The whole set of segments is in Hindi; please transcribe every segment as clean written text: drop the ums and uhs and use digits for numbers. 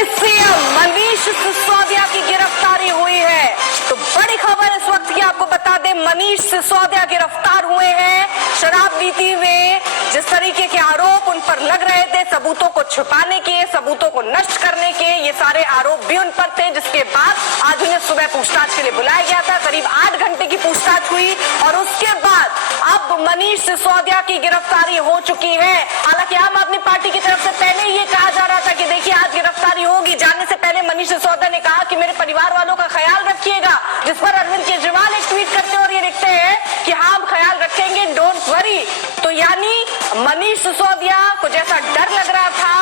डिप्टी सीएम मनीष सिसोदिया की गिरफ्तारी हुई है। तो बड़ी खबर इस वक्त की आपको बता दें, मनीष सिसोदिया गिरफ्तार हुए हैं। शराब नीति में जिस तरीके के आरोप उन पर लग रहे थे, सबूतों को छुपाने के, सबूतों को नष्ट करने के, ये सारे आरोप भी उन पर थे, जिसके बाद आज उन्हें सुबह पूछताछ के लिए बुलाया गया था। करीब 8 घंटे की पूछताछ हुई और उसके बाद अब मनीष सिसोदिया की गिरफ्तारी हो चुकी है। हालांकि आम आदमी पार्टी की तरफ से पहले ये कहा जा रहा था कि देखिए आज गिरफ्तारी होगी। जाने से पहले मनीष सिसोदिया ने कहा कि मेरे परिवार वालों का ख्याल रखिएगा, जिस पर अरविंद केजरीवाल एक ट्वीट करते और ये लिखते हैं कि हाँ हम ख्याल रखेंगे, डोंट वरी। तो यानी मनीष सिसोदिया को जैसा डर लग रहा था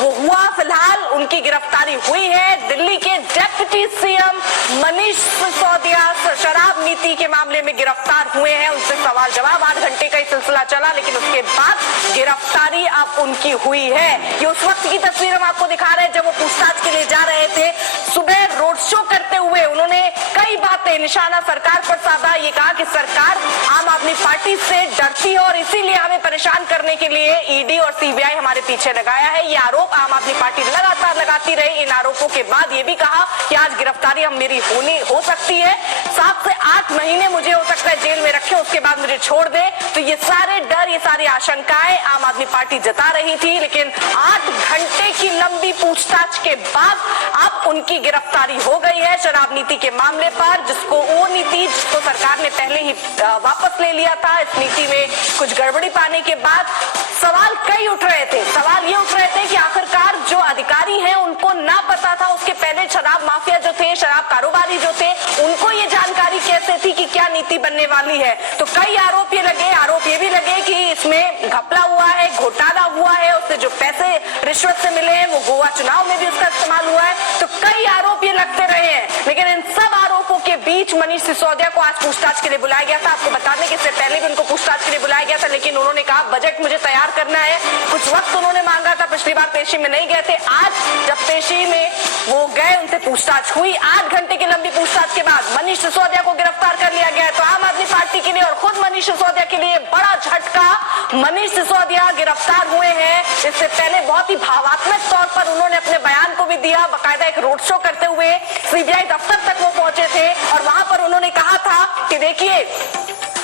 वो हुआ। फिलहाल उनकी गिरफ्तारी हुई है। दिल्ली के डिप्टी सीएम मनीष सिसोदिया शराब नीति के मामले में गिरफ्तार हुए हैं। उनसे सवाल जवाब 8 घंटे का सिलसिला चला, लेकिन उसके बाद गिरफ्तारी अब उनकी हुई है। ये उस वक्त की तस्वीर हम आपको दिखा रहे हैं जब वो पूछताछ के लिए जा रहे थे। सुबह रोड शो करते हुए उन्होंने कई बातें निशाना सरकार पर साधा। ये कहा कि सरकार आम आदमी पार्टी से डरती है और इसीलिए हमें परेशान करने के लिए ईडी और सीबीआई हमारे पीछे लगाया है। ये आरोप आम आदमी पार्टी लगातार लगाती रही। इन आरोपों के बाद ये भी कहा कि आज गिरफ्तारी हम मेरी हो सकती है, 7 से 8 महीने मुझे हो सकता है जेल में रखें, उसके बाद मुझे छोड़ दे। तो ये सारे डर, ये सारी आशंकाएं आम आदमी पार्टी जता रही थी, लेकिन 8 घंटे की लंबी पूछताछ के बाद अब उनकी गिरफ्तारी हो गई है शराब नीति के मामले पर, जिसको सरकार ने पहले ही वापस ले लिया था। इस नीति में कुछ गड़बड़ी पाने के बाद सवाल कई उठ रहे थे। सवाल ये उठ रहे थे कि आखिरकार जो अधिकारी हैं उनको ना पता था, उसके पहले शराब माफिया जो थे, शराब कारोबारी जो थे, उनको ये जानकारी कैसे थी कि क्या नीति बनने वाली है। तो कई आरोप ये भी लगे कि इसमें घपला हुआ है, घोटाला हुआ है, उससे जो पैसे रिश्वत से मिले हैं वो गोवा चुनाव में भी उसका इस्तेमाल हुआ है। तो कई आरोप ये लगते रहे हैं, लेकिन इन सब आरोपों के बीच मनीष सिसोदिया को आज पूछताछ के लिए बुलाया गया था। आपको बता दें कि इससे पहले भी उनको पूछताछ के लिए बुलाया गया था, लेकिन उन्होंने कहा बजट मुझे तैयार करना है। कुछ वक्त उन्होंने मांगा था, पिछली बार पेशी में नहीं गए थे। आज जब पेशी में वो गए, उनसे पूछताछ हुई। 8 घंटे की लंबी पूछताछ के बाद मनीष सिसोदिया को गिरफ्तार कर लिया गया। तो आम आदमी पार्टी के लिए और खुद मनीष सिसोदिया के लिए बड़ा झटका। मनीष सिसोदिया गिरफ्तार हुए हैं। इससे पहले बहुत ही भावात्मक तौर पर उन्होंने अपने बयान को भी दिया। बाकायदा एक रोड शो करते हुए सीबीआई दफ्तर तक वो पहुंचे थे और वहां पर उन्होंने कहा था कि देखिए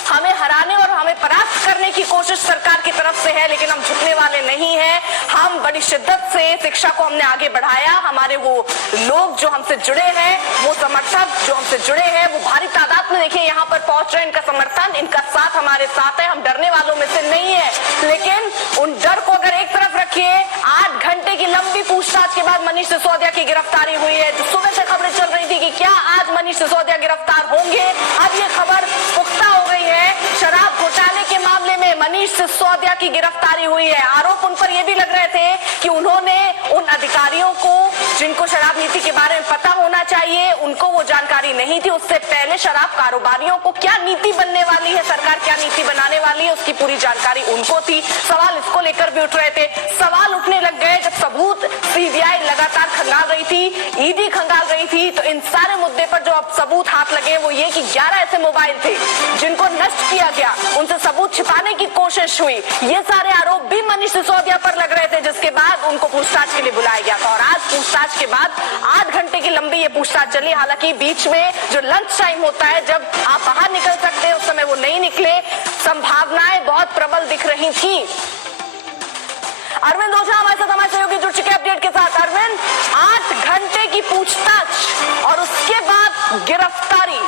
हमें हराने और हमें परास्त करने की कोशिश सरकार की तरफ से है, लेकिन हम झुकने वाले नहीं हैं। हम बड़ी शिद्दत से शिक्षा को हमने आगे बढ़ाया। हमारे वो लोग जो हमसे जुड़े हैं, वो समर्थक जो हमसे जुड़े हैं, वो भारी तादाद में देखिए यहाँ पर पहुंच रहे हैं। इनका समर्थन, इनका साथ हमारे साथ है। हम डरने वालों में से नहीं है। लेकिन उन डर को अगर एक तरफ रखिए, 8 घंटे की लंबी पूछताछ के बाद मनीष सिसोदिया की गिरफ्तारी हुई है। जो सुबह से खबरें चल रही थी कि क्या आज मनीष सिसोदिया गिरफ्तार होंगे, अब ये खबर पुख्ता हो गई है। शराब घोटाले के मामले में मनीष सिसोदिया की गिरफ्तारी हुई है। आरोप उन पर यह भी लग रहे थे कि उन्होंने उन अधिकारियों को जिनको शराब नीति के बारे में पता होना चाहिए, उनको वो जानकारी नहीं थी। उससे पहले शराब कारोबारियों को क्या नीति बनने वाली है, सरकार क्या नीति बनाने वाली है, उसकी पूरी जानकारी उनको थी। सवाल इसको लेकर भी उठ रहे थे। सवाल उठने लग गए जब सबूत सीबीआई लगातार खंगाल रही थी, ईडी खंगाल रही थी। तो इन सारे मुद्दे पर जो अब सबूत हाथ लगे वो ये कि 11 ऐसे मोबाइल थे जिनको नष्ट किया गया, उनसे सबूत छिपाने की कोशिश हुई। ये सारे आरोप भी मनीष सिसोदिया पर लग रहे थे, जिसके बाद उनको पूछताछ के लिए बुलाया गया था। और आज पूछताछ के बाद 8 घंटे की लंबी ये पूछताछ चली। हालांकि बीच में जो लंच टाइम होता है, जब आप बाहर निकल सकते हैं, उस समय वो नहीं निकले। संभावनाएं बहुत प्रबल दिख रही थी। अरविंद ओझा हमारे साथ, हमारे सहयोगी जुड़ चुके अपडेट के साथ। अरविंद, 8 घंटे की पूछताछ और उसके बाद गिरफ्तारी।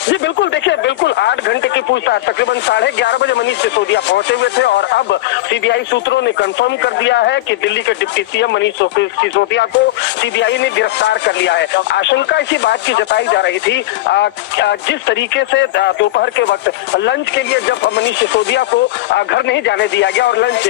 जी बिल्कुल, देखिए बिल्कुल 8 घंटे की पूछताछ, तकरीबन 11:30 बजे मनीष सिसोदिया पहुंचे हुए थे और अब सीबीआई सूत्रों ने कंफर्म कर दिया है कि दिल्ली के डिप्टी सीएम मनीष सिसोदिया को सीबीआई ने गिरफ्तार कर लिया है। आशंका इसी बात की जताई जा रही थी, जिस तरीके से दोपहर के वक्त लंच के लिए जब मनीष सिसोदिया को घर नहीं जाने दिया गया और लंच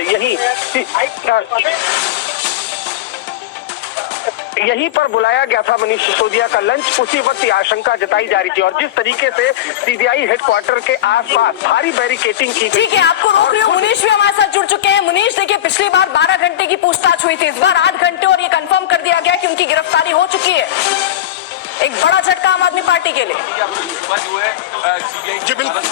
यहीं पर बुलाया गया था मनीष सिसोदिया का लंच, उसी वक्त ये आशंका जताई जा रही थी। और जिस तरीके से सीबीआई हेडक्वार्टर के आसपास भारी बैरिकेडिंग की गई। ठीक है, आपको रोक रही हूँ। मुनीश भी हमारे साथ जुड़ चुके हैं। मुनीश, देखिए पिछली बार 12 घंटे की पूछताछ हुई थी, इस बार 8 घंटे और ये कंफर्म कर दिया गया कि उनकी गिरफ्तारी हो चुकी है। एक बड़ा झटका आम आदमी पार्टी के लिए। जी बिल्कुल,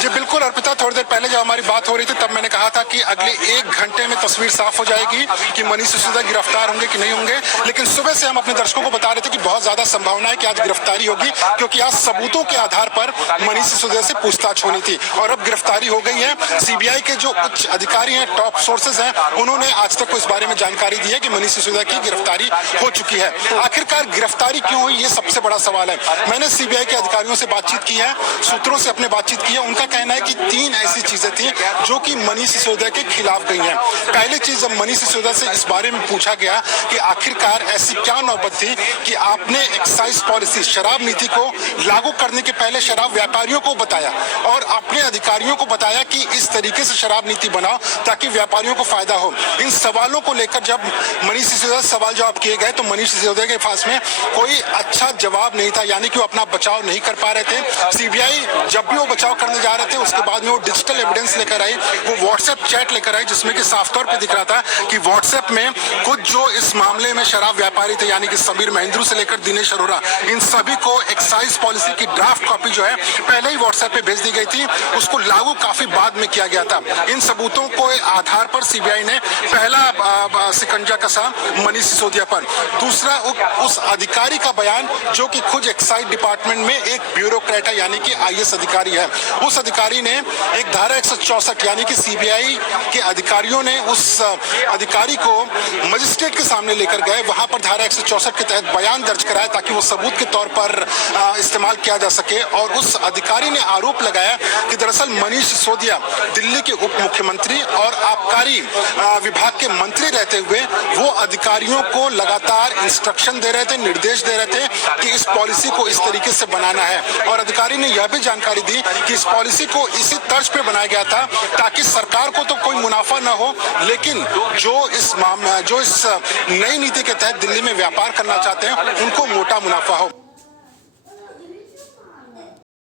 जी बिल्कुल अर्पिता, थोड़ी देर पहले जब हमारी बात हो रही थी तब मैंने कहा था कि अगले 1 घंटे में तस्वीर साफ हो जाएगी कि मनीष सिसोदिया गिरफ्तार होंगे कि नहीं होंगे। लेकिन सुबह से हम अपने दर्शकों को बता रहे थे कि बहुत ज्यादा संभावना है कि आज गिरफ्तारी होगी, क्योंकि आज सबूतों के आधार पर मनीष सिसोदिया से पूछताछ होनी थी और अब गिरफ्तारी हो गई है। सीबीआई के जो उच्च अधिकारी हैं, टॉप सोर्सेज हैं, उन्होंने आज तक को इस बारे में जानकारी दी है कि मनीष सिसोदिया की गिरफ्तारी हो चुकी है। आखिरकार गिरफ्तारी क्यों हुई, ये सबसे बड़ा सवाल है। मैंने सीबीआई के अधिकारियों से बातचीत की है, सूत्रों से अपने बातचीत की है। उनका कहना है कि 3 ऐसी चीजें थी जो कि मनीष सिसोदिया के खिलाफ गई हैं। पहली चीज, जब मनीष सिसोदिया से इस बारे में पूछा गया कि आखिरकार ऐसी क्या नौबत थी कि आपने एक्साइज पॉलिसी, शराब नीति को लागू करने के पहले शराब व्यापारियों को बताया और अपने अधिकारियों को बताया कि इस तरीके से शराब नीति बनाओ ताकि व्यापारियों को फायदा हो। इन सवालों को लेकर जब मनीष सिसोदिया से सवाल जवाब किए गए तो मनीष सिसोदिया के पास में कोई अच्छा जवाब नहीं था, यानी कि वो अपना बचाव नहीं कर पा रहे थे। सीबीआई जब भी वो बचाव करने जा रहे थे उसके बाद में वो डिजिटल एविडेंस लेकर आई, वो व्हाट्सएप चैट लेकर आई, जिसमें कि साफ तौर पे दिख रहा था कि व्हाट्सएप में कुछ जो इस मामले में शराब व्यापारी थे, यानी कि समीर महेंद्रू से लेकर दिनेश अरोड़ा, इन सभी को एक्साइज पॉलिसी की ड्राफ्ट कॉपी जो है पहले ही व्हाट्सएप पे भेज दी गई थी। उसको लागू काफी बाद में किया गया था। इन सबूतों को आधार पर सीबीआई ने पहला शिकंजा कसा मनीष सिसोदिया पर। दूसरा, उस अधिकारी का बयान जो कि खुद एक्साइज डिपार्टमेंट में एक ब्यूरोक्रेट है, यानी कि आईएएस अधिकारी है। उस अधिकारी ने एक धारा 164, यानी कि सीबीआई के अधिकारियों ने उस अधिकारी को मजिस्ट्रेट के सामने लेकर गए, वहां पर धारा 164 के तहत बयान दर्ज कराया ताकि वो सबूत के तौर पर इस्तेमाल किया जा सके। और उस अधिकारी ने आरोप लगाया कि दरअसल मनीष सिसोदिया दिल्ली के उप मुख्यमंत्री और आबकारी विभाग के मंत्री रहते हुए वो अधिकारियों को लगातार इंस्ट्रक्शन दे रहे थे, निर्देश दे रहे थे कि इस पॉलिसी को इस तरीके से बनाना है। और अधिकारी ने यह भी जानकारी दी कि इस पॉलिसी को इसी तर्ज पे बनाया गया था ताकि सरकार को तो कोई मुनाफा न हो, लेकिन जो इस नई नीति के तहत दिल्ली में व्यापार करना चाहते हैं उनको मोटा मुनाफा हो।